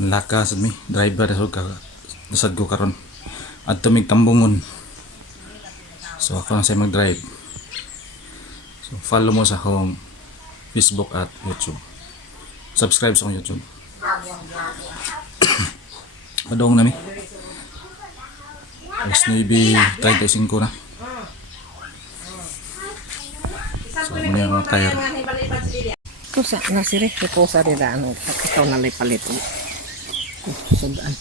Ang laka sa mi driver nasad ko karon at tumig tambungon. So ako na sa mag-drive. So follow mo sa akong Facebook at YouTube. Subscribe sa akong YouTube. Padong na mi. Alas 9:35 na. So ano yung mga tire. Kusa na sire, kusa dira ano, ikaw na lay palit. Sudaan.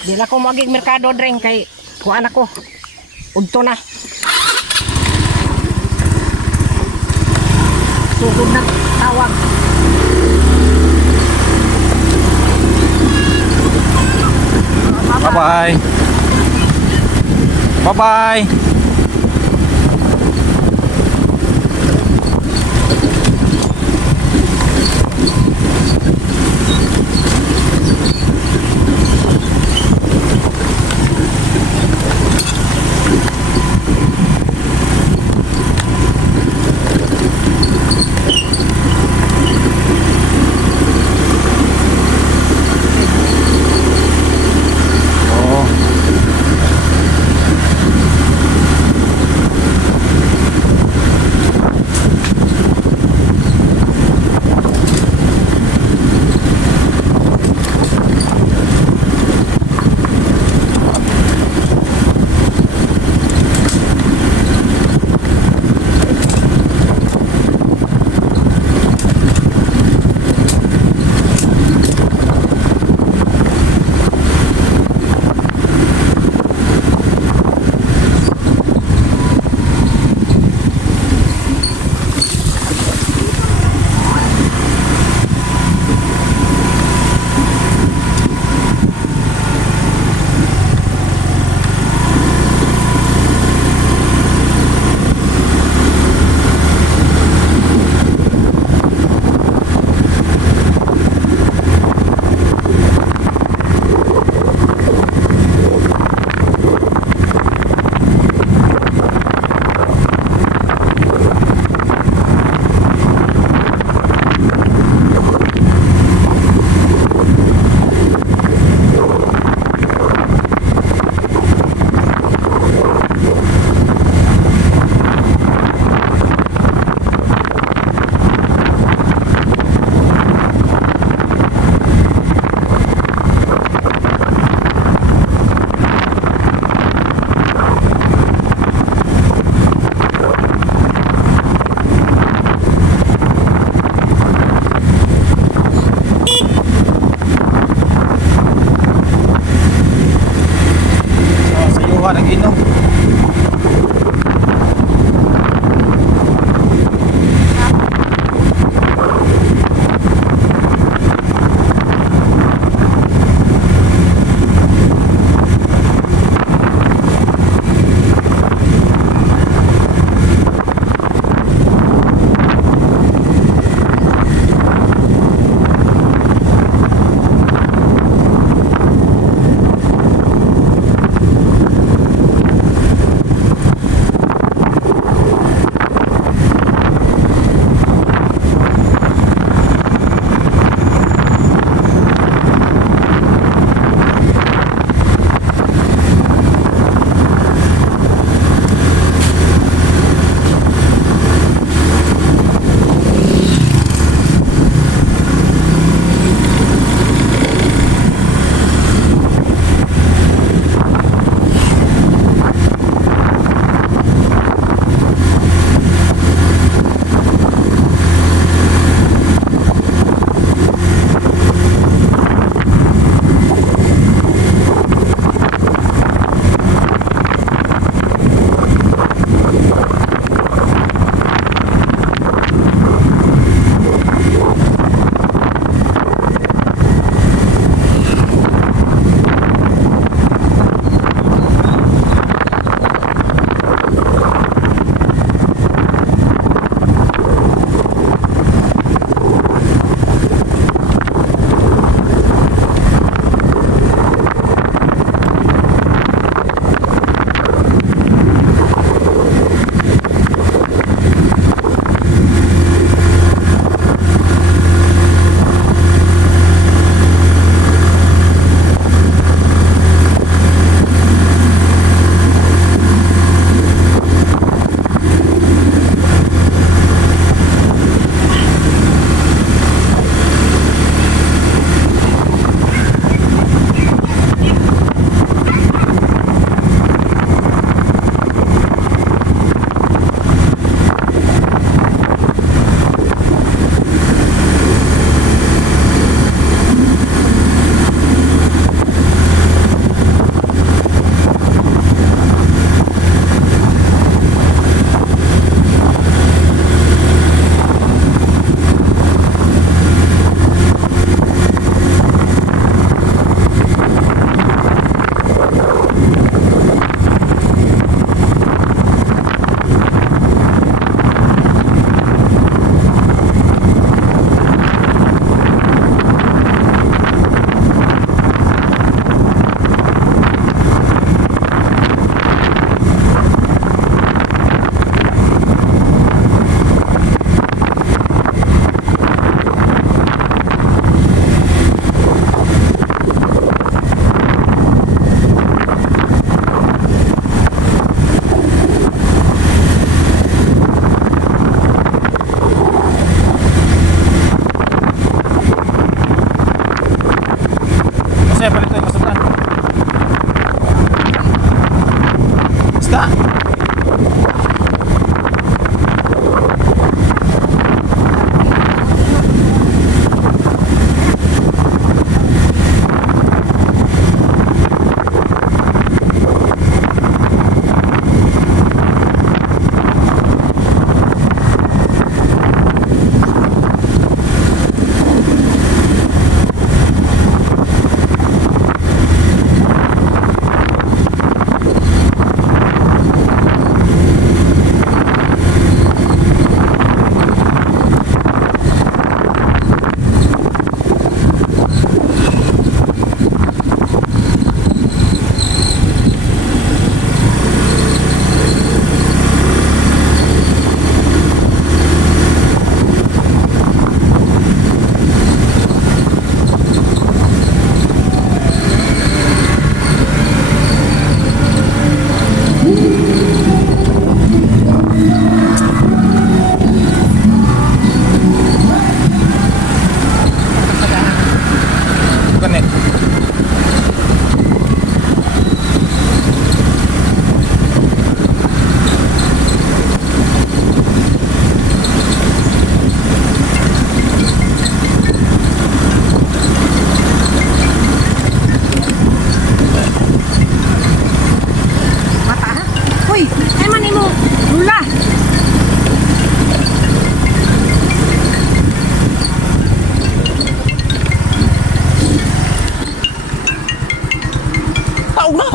Di na ko maging merkado dren kay kuan ako. Udto na. Sugod na tawag. Bye-bye. Bye-bye.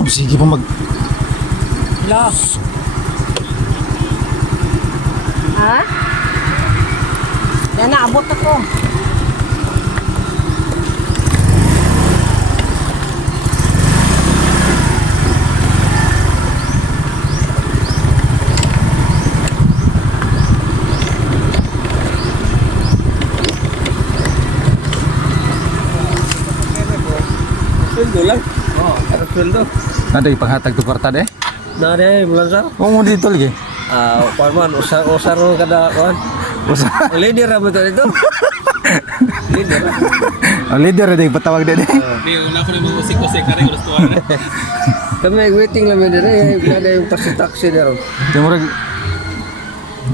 sige pa mag... Hello. Ha? Yan na, abot ako. Sweldo lang. Oh, ada sweldo. Nada ipanghatag to kwarta de. Nah, deh bulan sar. Mo dito lagi. Parman usar kada kawan. Usa. Leader apa itu? Leader. Ang leader de patawag de. Di una ko ni musik-musik kare urus tuan. Kami waiting lah leader ada yang taksi der. Timurag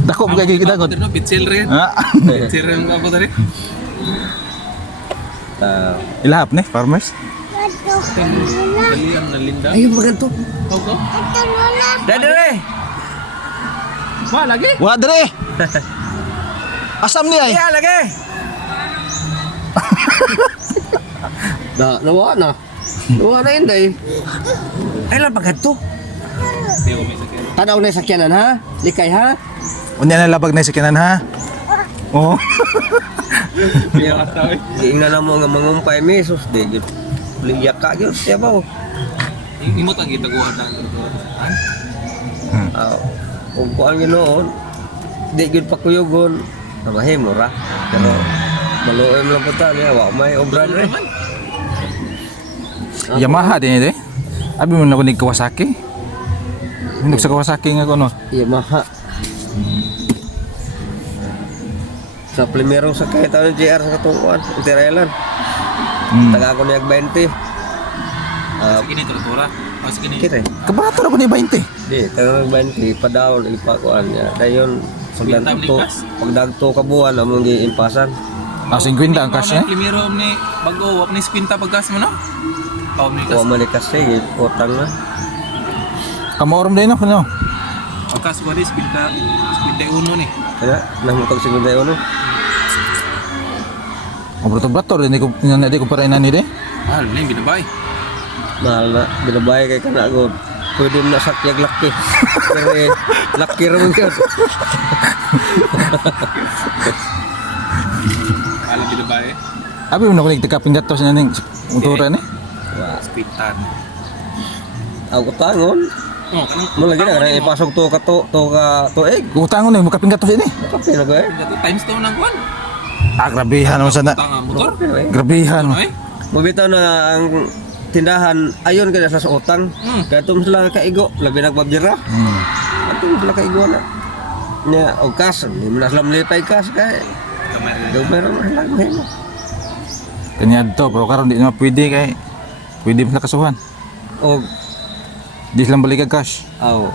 dako ba kay kita Terno bitsil rin. Ha? Bitsil rin ako tadi. Ilahap ne farmers. Dalian na linda. Ayo begitu. Kau kau. Deh. Wah lagi. Wa dere. Asam ni ay. Iya lagi. Nawa na. Nawa na inday. Ay lang begitu. Di ko may sakit. Tanaw na sakyanan ha? Likay ha? Unya na labag na si kanan ha. Oh. Iya ataw. Ingnan na mo nga mangumpay mesos de gyud. Liyak ka gyud siya ba? Imot ang kita kuha ta. Kung kuan ginoon, di gyud pakuyugon. Namahim mura. Pero maluoy lang po ta niya, wa may obra rin. Yamaha din de. Abi mo na ko ni Kawasaki. Hindi sa Kawasaki nga kono. Yamaha. Sa primerong sakay taon ng JR sa katuan, Interailan. Taga ako niyag 20. Sige ni tura-tura. Oh sige ni. Kire. Kabarato na ko ni 20. Di, taga nag 20 padaol ipakuan niya. Dayon pagdagto ka buwan among giimpasan. Ah, 50 ang cash eh. Primero ni bago wak ni spinta pagkas mo no. Pau ni Wa kas. man kasi utang na. Kamorom din ako no. Pagkas ko di spinta uno ni. Kaya namutag siguro dayon no. Obrato-brato din ko di ko para inani de. Ah, ni binabay. Mahal na, binabay kay kana god. Pwede mo na sakyag laki. Pero laki ra mo yun. Ala binabay. Abi mo na ko ni tikapin gatos na ning motora ni. Spintan. Ako tangon. Oh, kanang Mo lagi na kanang ipasok to ka to egg. Kutangon ni mo kapin gatos ini. Kape na ko eh. Dato times to nang kuan. Ah, grabehan mo sana. Tanga motor. Grabehan mo. Ano eh? Mabitaw na ang tindahan ayon kaya sa utang. Kaya tum sila kaigo, labi nagbabjira. Atum sila kaigo na. Nya og kas, di mo na sila malipay kas kay. Kamay. Meron na lang mo. Kanya to pero karon di na pwede kay pwede mo na kasuhan. Og Di silang balik cash. aw.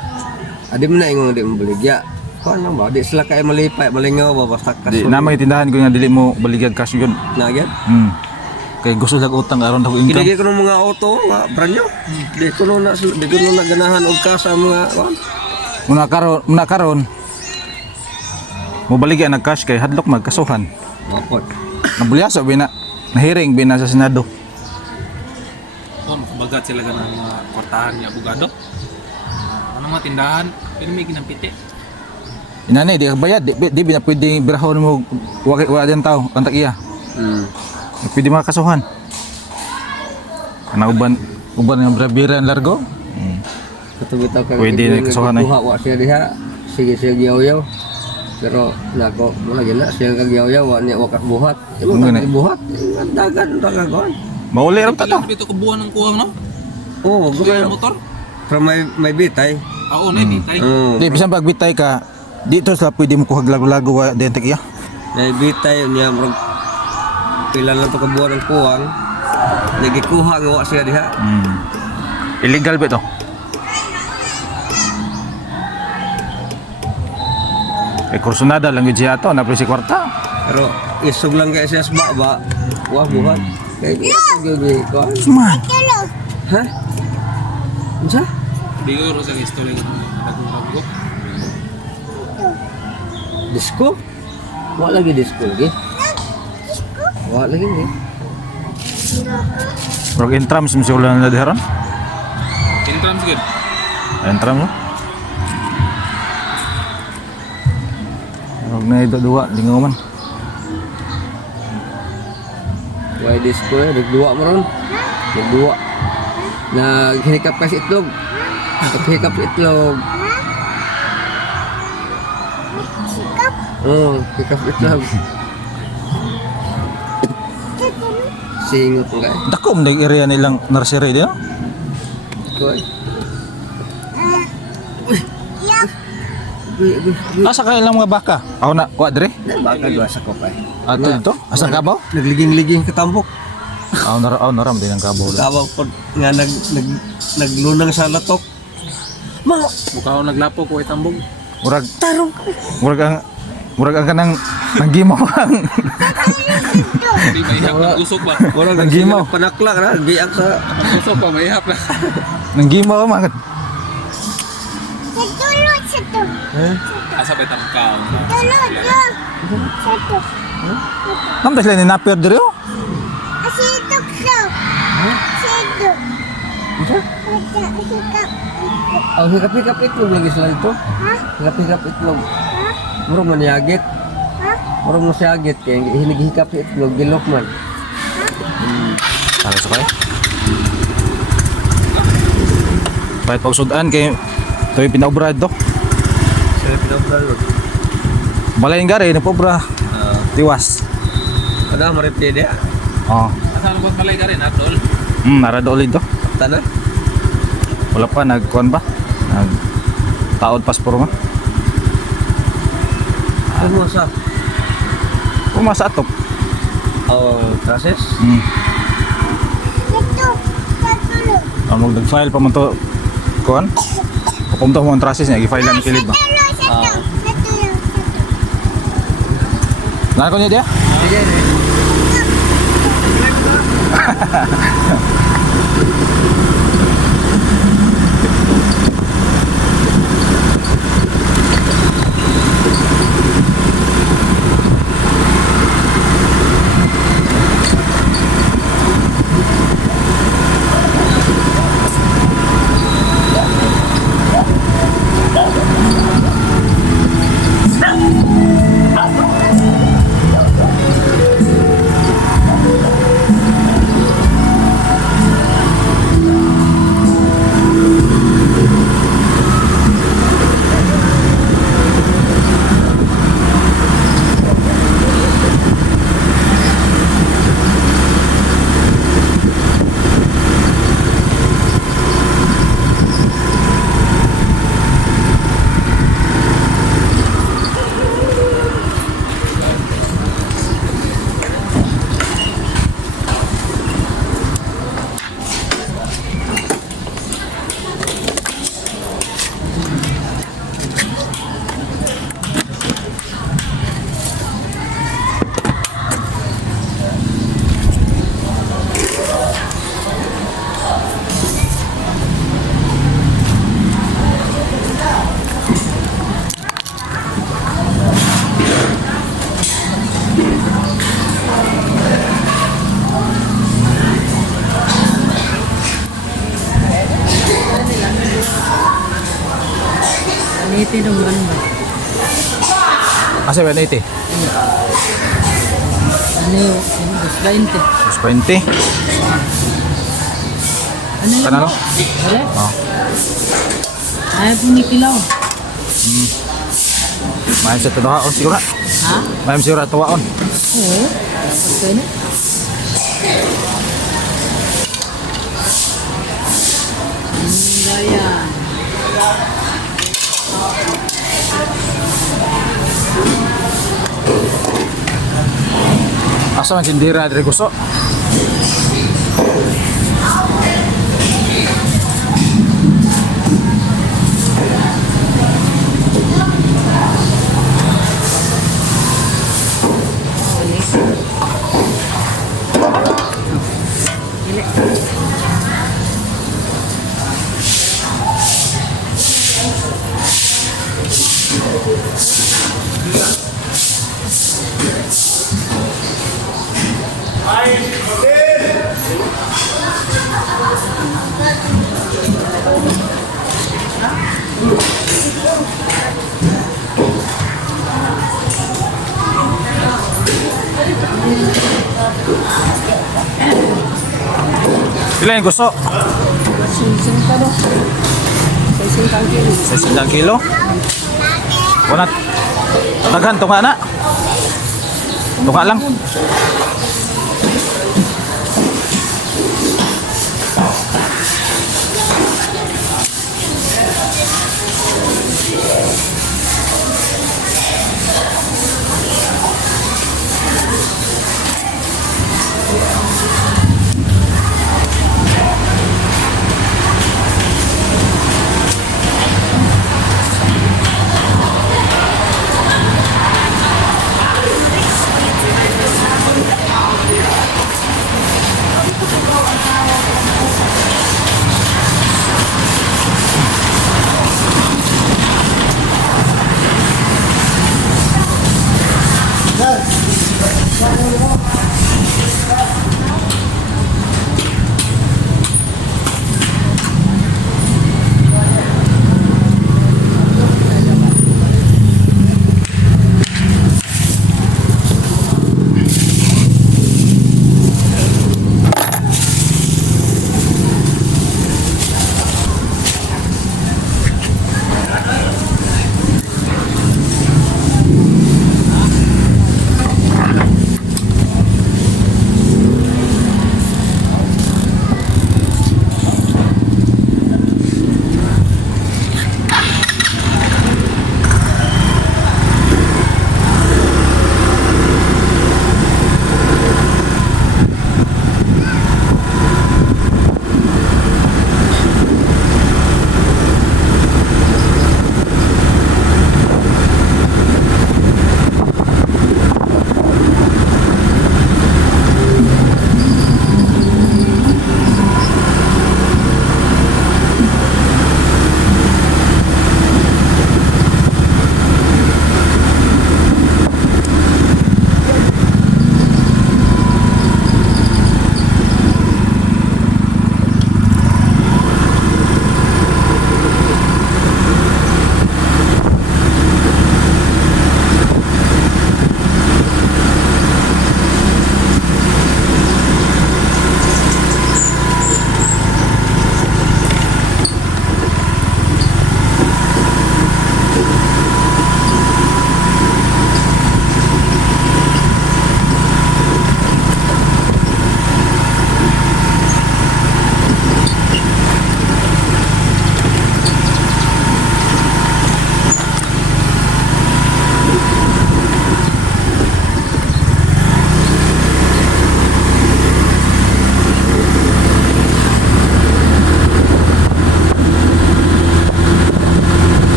Adi mo na ingon di mo baligya. Kuan lang ba? Di sila kay malipay, malingaw ba basta kas. Di na may tindahan ko nga dili mo balik cash yun. Nagyan. Kay gusto lag utang aron ako income. Kinigay ko ng mga auto, mga brand new. Di ko na ganahan og kas ang mga kuan. Muna karon mo baligyan nag cash kay hadlok magkasuhan. Mapot. Nabulyaso bina nahiring bina sa Senado. Oh, makabagat sila ganang mga kwartahan niya abogado. Ano mga tindahan, pero may ginampiti. Inani di ka bayad di bina pwede birahon mo wa diyan tao kantak iya. Pwede makasuhan. Kana uban nga brabiran largo. Katubitaw kang Pwede na kasuhan, eh. Kuha wa siya diha. Sige siya giyaw-yaw. Pero nako mo lagi na siya kag giyaw-yaw wa niya wakas buhat. Imo Nga na. kag buhat. Dagan ra ka kuan. Mauli ra ta to. Dito kabuan ng kuha no? Oo, Kuha gusto motor. from my bitay. Ako na bitay. Di bisan pagbitay ka dito sa pwede mo kuhag lago-lago wa diyan tak iya. May bitay niya murag pila lang to kabuan ng kuwang. Nagikuha nga wa siya diha. Illegal ba to? Eh kursunada lang gyud siya to na si kwarta. Pero isog lang kay siya sa baba. Wa buhat. Kay gigi kuan. Man. Ha? Unsa? Bigoro sa istorya ng bago. Disco? Wa lagi disco lagi. Wa lagi ni. Pero intrams mo siya ulan na diharon. Kini sige. Entra mo. Huwag na ito dua, di nga man. Why this ko eh, nagduwa mo ron. Nagduwa. Naghinikap ka sa itlog. Naghinikap sa itlog. Oo, hikap sa itlog. Singot nga eh. Dako mo na area nilang nursery diyo. Ito eh. Asa ka ilang mga baka? Ako na, wa dire. Baka gawa sa kopay. Ato dito? Asa ka ba? Nagliging-liging katambok. Aw naram din ang kabaw. Kabaw po nga naglunang sa latok. Mga Mukha ako naglapo ko itambog. Murag tarong. murag ang kanang nanggimo ang Hindi maihap ng usok ba? Wala Naggimaw. panakla na, giyak sa Ang usok pa, maihap na. nanggimo man. Asa pa itang kaon. Nam sila ni napier dire. Ang hikap-hikap itlog lagi sila ito. Hikap-hikap itlog. Murong maniyagit. Murong masiyagit kaya hinigihikap itlog gilok man. Para sa kay. Kahit pagsudan kay toy pinaubrad to. Sila pinapalog. Balay gari na pobra. Tiwas. Ada maripti dia. Oh. Asa ano ba malay ka rin, Adol? Nara dolid to. Tanah. Wala pa nagkuan ba? Nag taod paspor nga. Ano sa? Umasa atop. Oh, process. Ang nag-file pa man to kuan. Papunta mo ang traces niya, i-file lang kilid ba? Nako niya dia? Sige. Iti dong ba? Asa ba iti? Ano yung 20? 20. Ano yung Kanalo? Wala? Oh. Ayaw pumikilaw. Maayos sa tuwaon siguro. Ha? Maayos siguro tuwaon. Oo. Dapat na. Gaya. Asa man sindira dire gusto? Ay, Pila yung gusto? 60 kilo. Wala. Daghan tunga na. Tunga lang.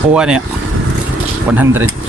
Kuha niya 100.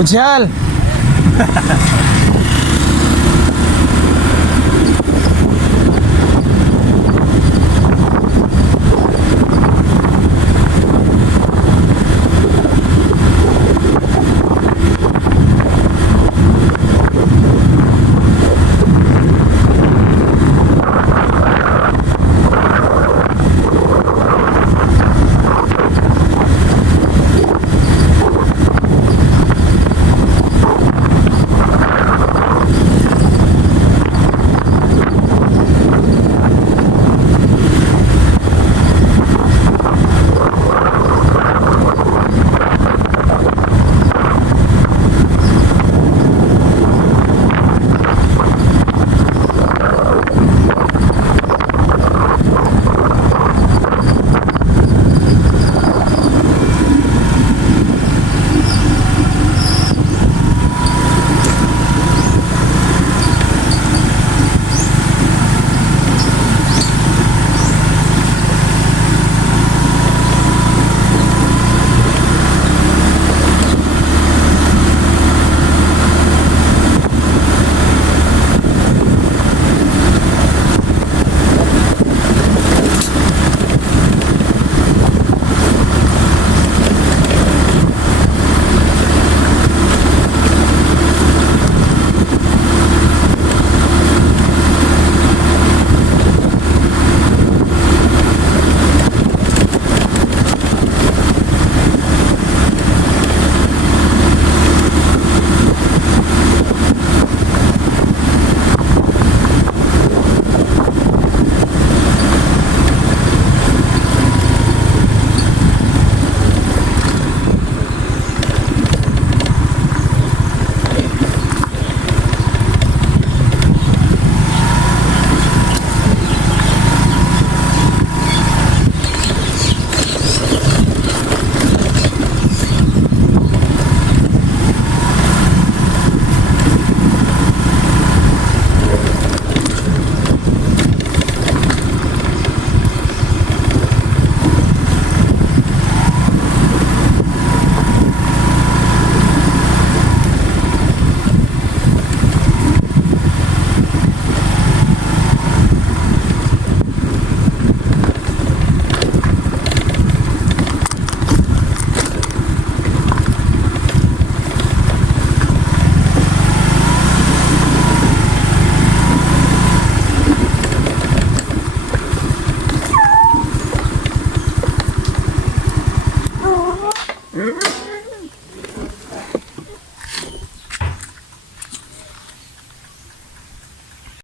Konsyal!